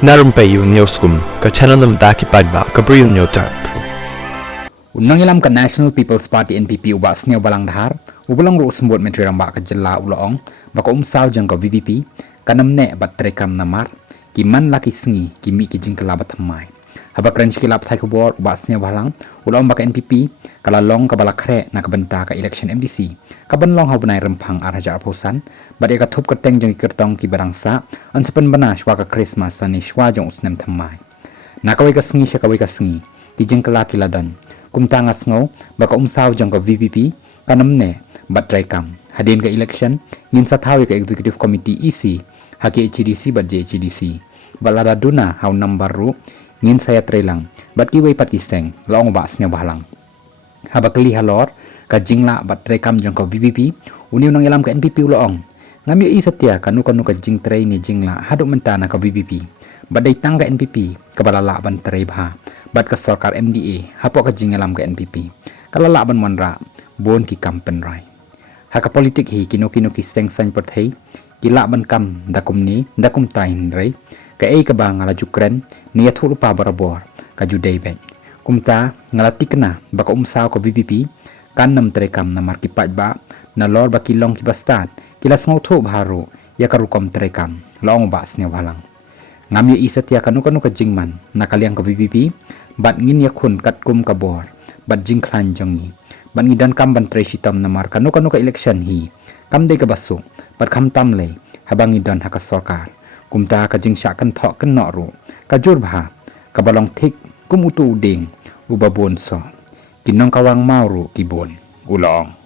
Na Rympei U ka channel namta ki paidbah ka Bri U Hynñiewtrep. Unang ilam ka National People's Party NPP Bah Sniawbha lang dahar, ubulang ro sembut menteri ramba ka jela ulaong, baka umsaw jang ka VPP, kanamne bat trekam namar, ki man laki sengi ki mi ki jingkylla bathamai. Habak range ki lap thai kubor Bah Sniawbha lang, ulaong baka NPP, kalalong ka balakre na nabynta ka election MDC, kabanlong habanay rempang arhaja aposan, bat ka thup kyrteng jang kyrtong ki barangsa, ansapan bana shwa ka Christmas ani shwa jang usnem thamai. Nakaway ka sengi siya kaway ka sengi, ki jingkylla kiladan, kumta nga sngaw baka umsaw jang ka VPP kanamne bat trekam hadin ka election ngin sa thaw ka executive committee EC haki HDC bat JHDC balada duna haw number ru ngin saya trelang bat kiway patiseng laong Bah Sniawbha lang habakli halor ka jingla bat trekam jang ka VPP uniw nang ilam ka NPP uloong ngami isatya kanu ka jing tray ni jingla haduk mentana ka VPP badai tangga NPP kabalala ban treibha bat ka sarkar MDA hapo ka jingalam ka NPP kalala ban manra bon ki kampen rai haka politik hi kino ki seng san perthei kila ban kam dakum tain rai ka ei ka ba ngala jukren ni athu rupa barabor ka judai bet kumta ngala tikna baka umsaw ka VPP kan nam trekam namar ki paidbah na lor baki long ki bastat kila sngaw tho bharo ya karukom trekam laong Bah Sniawbha lang ngami isatya kanu ka jingman nakaliang ka VPP bat ngin yakun katkum kabor bat jingklan jangi bat ngidan kam ban tresitam namar kanu ka election hi kamdei ka basu bat kham tamle habang ngidan haka sarkar kumta ka jingsha kan tho kan noru ka jurbha ka balong thik kum utu ding ubabon so kinong kawang mauru kibon ulong